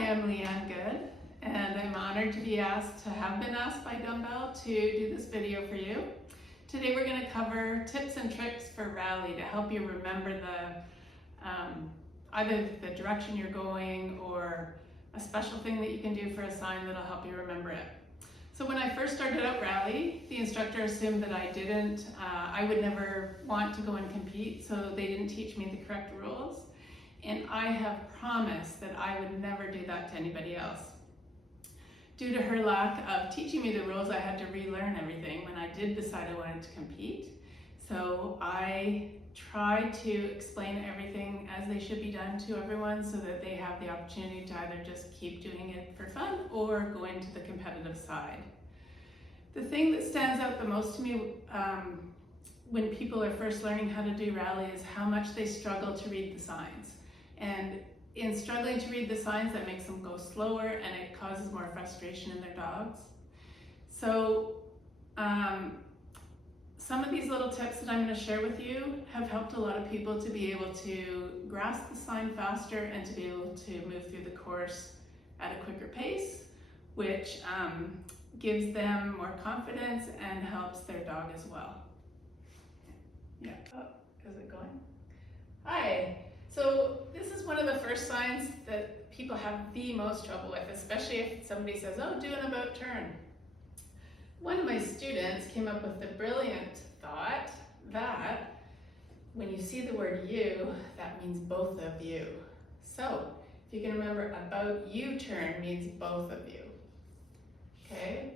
I'm Leanne Good, and I'm honored to have been asked by Dumbbell to do this video for you. Today we're going to cover tips and tricks for rally to help you remember either the direction you're going or a special thing that you can do for a sign that'll help you remember it. So when I first started out rally, the instructor assumed that I would never want to go and compete, so they didn't teach me the correct rules. And I have promised that I would never do that to anybody else. Due to her lack of teaching me the rules, I had to relearn everything when I did decide I wanted to compete. So I tried to explain everything as they should be done to everyone so that they have the opportunity to either just keep doing it for fun or go into the competitive side. The thing that stands out the most to me when people are first learning how to do rally is how much they struggle to read the signs. And in struggling to read the signs, that makes them go slower and it causes more frustration in their dogs. So some of these little tips that I'm going to share with you have helped a lot of people to be able to grasp the sign faster and to be able to move through the course at a quicker pace, which gives them more confidence and helps their dog as well. Yeah, oh, is it going? Hi. So this is one of the first signs that people have the most trouble with, especially if somebody says, oh, do an about turn. One of my students came up with the brilliant thought that when you see the word you, that means both of you. So if you can remember, about you turn means both of you. Okay?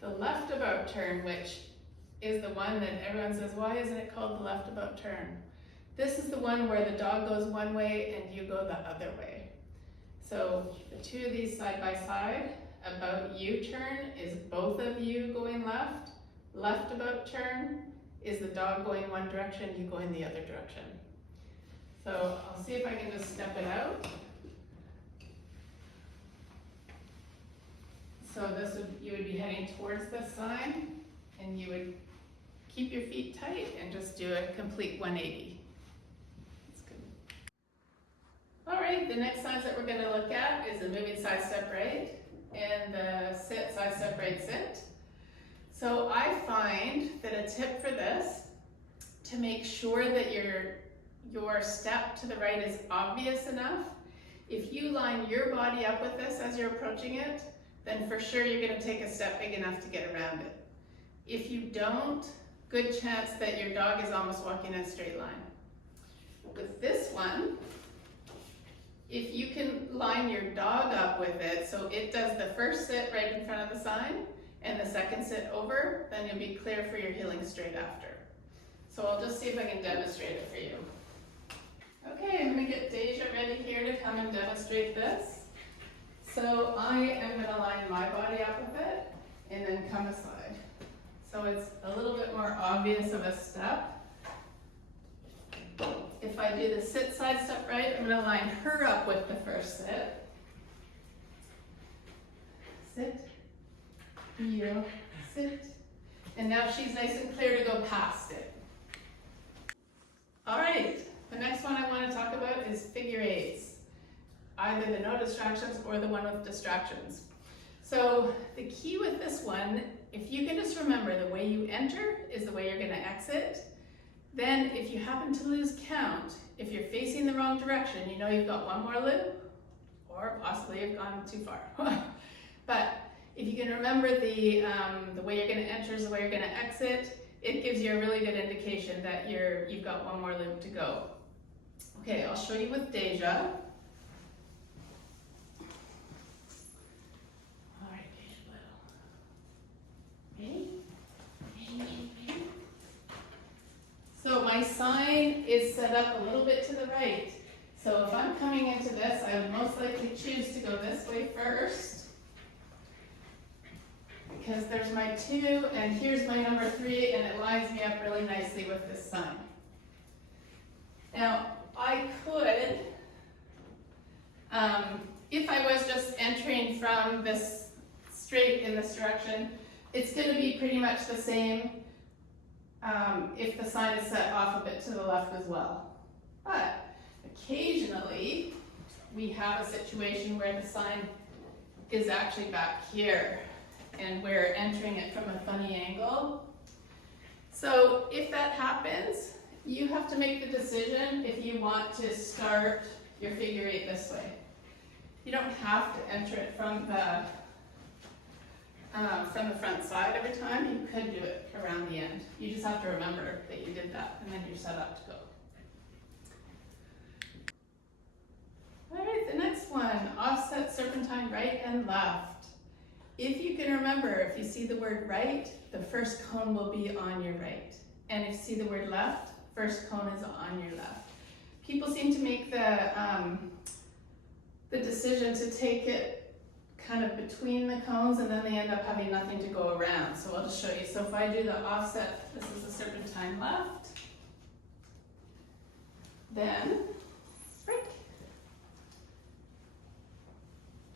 The left about turn, which is the one that everyone says, why isn't it called the left about turn? This is the one where the dog goes one way and you go the other way. So the two of these side by side, about you turn is both of you going left. Left about turn is the dog going one direction, you going the other direction. So I'll see if I can just step it out. So you would be heading towards this sign and you would keep your feet tight and just do a complete 180. All right, the next signs that we're going to look at is the moving side step right and the sit side step right sit. So I find that a tip for this, to make sure that your step to the right is obvious enough, if you line your body up with this as you're approaching it, then for sure you're going to take a step big enough to get around it. If you don't, good chance that your dog is almost walking in a straight line. With this one, if you can line your dog up with it, so it does the first sit right in front of the sign and the second sit over, then you'll be clear for your heeling straight after. So I'll just see if I can demonstrate it for you. Okay, I'm going to get Deja ready here to come and demonstrate this. So I am going to line my body up with it and then come aside. So it's a little bit more obvious of a step. If I do the sit side step right, I'm going to line her up with the first sit. Sit, heel, sit. And now she's nice and clear to go past it. All right, the next one I want to talk about is figure eights. Either the no distractions or the one with distractions. So the key with this one, if you can just remember the way you enter is the way you're going to exit. Then if you happen to lose count, if you're facing the wrong direction, you know you've got one more loop, or possibly you've gone too far. But if you can remember the way you're going to enter is the way you're going to exit, it gives you a really good indication that you've got one more loop to go. Okay, I'll show you with Deja. All right, Deja, little. Ready? So my sign is set up a little bit to the right. So if I'm coming into this, I would most likely choose to go this way first, because there's my 2 and here's my number 3 and it lines me up really nicely with this sign. Now I could, if I was just entering from this straight in this direction, it's going to be pretty much the same if the sign is set off a bit to the left as well. But occasionally, we have a situation where the sign is actually back here and we're entering it from a funny angle. So if that happens, you have to make the decision if you want to start your figure eight this way. You don't have to enter it from the front side every time. You could do it around the end. You just have to remember that you did that, and then you're set up to go. All right, the next one, offset serpentine right and left. If you can remember, if you see the word right, the first cone will be on your right. And if you see the word left, first cone is on your left. People seem to make the decision to take it kind of between the cones, and then they end up having nothing to go around. So I'll just show you. So if I do the offset, this is the serpentine left, then break.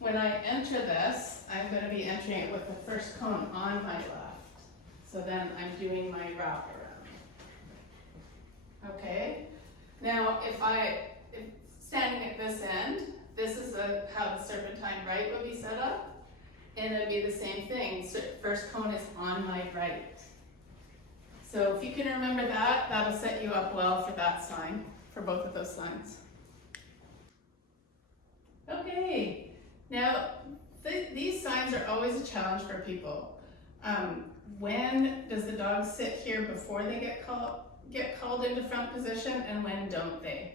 When I enter this, I'm going to be entering it with the first cone on my left. So then I'm doing my wrap around. Okay. Now if standing at this end, this is how the serpentine right will be set up, and it'll be the same thing. So first cone is on my right. So if you can remember that, that'll set you up well for that sign, for both of those signs. Okay, now these signs are always a challenge for people. When does the dog sit here before they get called into front position, and when don't they?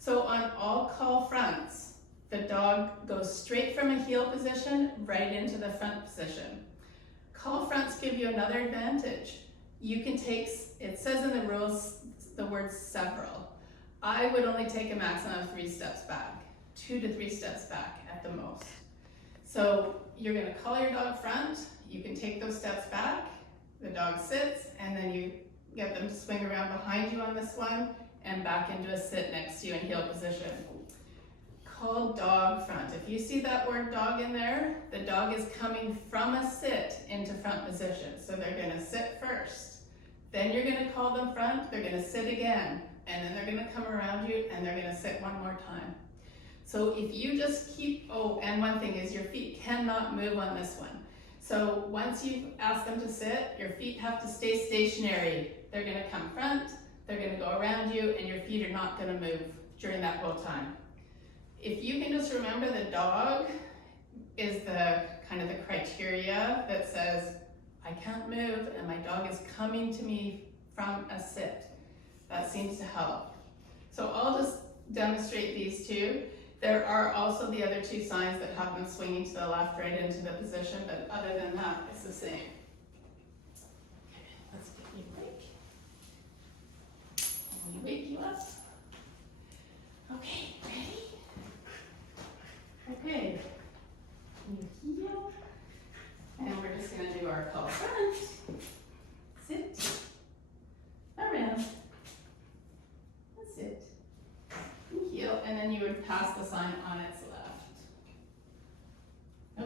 So on all call fronts, the dog goes straight from a heel position right into the front position. Call fronts give you another advantage. You can take, it says in the rules, the word several. I would only take a maximum of 3 steps back, 2 to 3 steps back at the most. So you're gonna call your dog front, you can take those steps back, the dog sits, and then you get them to swing around behind you on this one and back into a sit next to you in heel position. Called dog front. If you see that word dog in there, the dog is coming from a sit into front position. So they're gonna sit first. Then you're gonna call them front, they're gonna sit again, and then they're gonna come around you and they're gonna sit one more time. So if you just keep, oh, and one thing is your feet cannot move on this one. So once you've asked them to sit, your feet have to stay stationary. They're gonna come front, they're gonna go around you, and your feet are not gonna move during that whole time. If you can just remember the dog is the kind of the criteria that says, I can't move and my dog is coming to me from a sit. That seems to help. So I'll just demonstrate these two. There are also the other 2 signs that have them swinging to the left, right into the position, but other than that, it's the same. Okay, let's get you awake. Let me wake you up. Okay, ready? Okay, you heel, and we're just going to do our call front, sit, around, and sit, and heel, and then you would pass the sign on its left.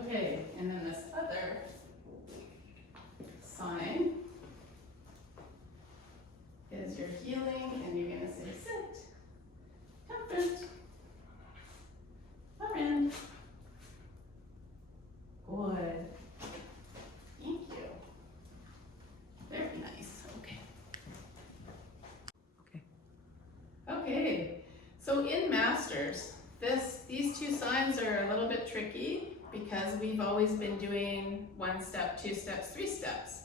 Okay, and then this other sign is your heeling, and you're going to say sit, comfort, around. Good. Thank you. Very nice. Okay. Okay. So in Masters, these 2 signs are a little bit tricky because we've always been doing 1 step, 2 steps, 3 steps.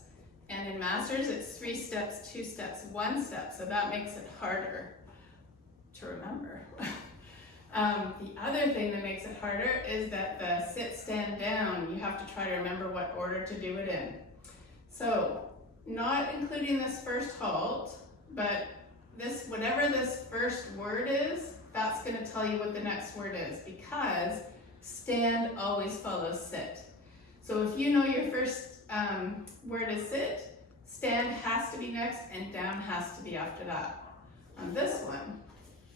And in Masters, it's 3 steps, 2 steps, 1 step. So that makes it harder to remember. The other thing that makes it harder is that the sit, stand, down, you have to try to remember what order to do it in. So, not including this first halt, but whatever this first word is, that's going to tell you what the next word is, because stand always follows sit. So if you know your first word is sit, stand has to be next and down has to be after that. On this one,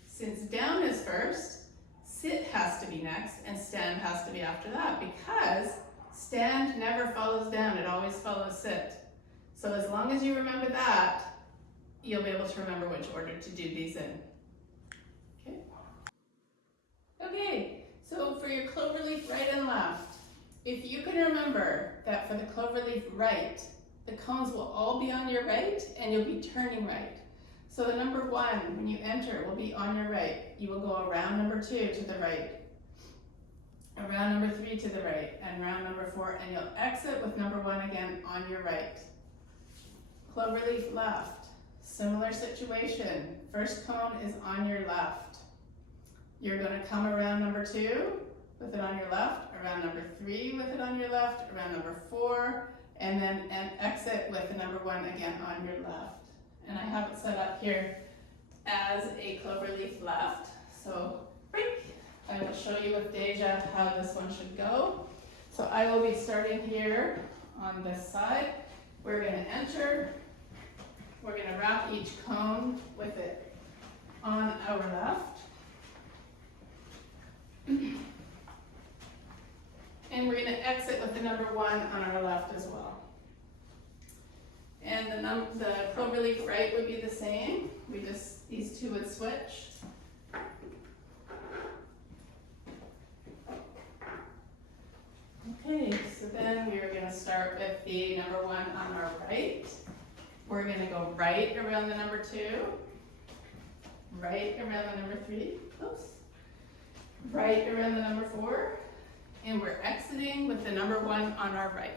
since down is first, sit has to be next and stand has to be after that, because stand never follows down, it always follows sit. So as long as you remember that, you'll be able to remember which order to do these in. Okay, So for your cloverleaf right and left, if you can remember that for the cloverleaf right, the cones will all be on your right and you'll be turning right. So the number 1, when you enter, will be on your right. You will go around number 2 to the right, around number 3 to the right, and around number 4, and you'll exit with number 1 again on your right. Cloverleaf left, similar situation. First cone is on your left. You're going to come around number 2 with it on your left, around number 3 with it on your left, around number 4, and then exit with the number 1 again on your left. And I have it set up here as a cloverleaf left. So I will show you with Deja how this one should go. So I will be starting here on this side. We're going to enter. We're going to wrap each cone with it on our left. And we're going to exit with the number 1 on our left as well. And the cloverleaf right would be the same. These two would switch. Okay, so then we are going to start with the number 1 on our right. We're going to go right around the number 2, right around the number 3, oops, right around the number 4, and we're exiting with the number 1 on our right.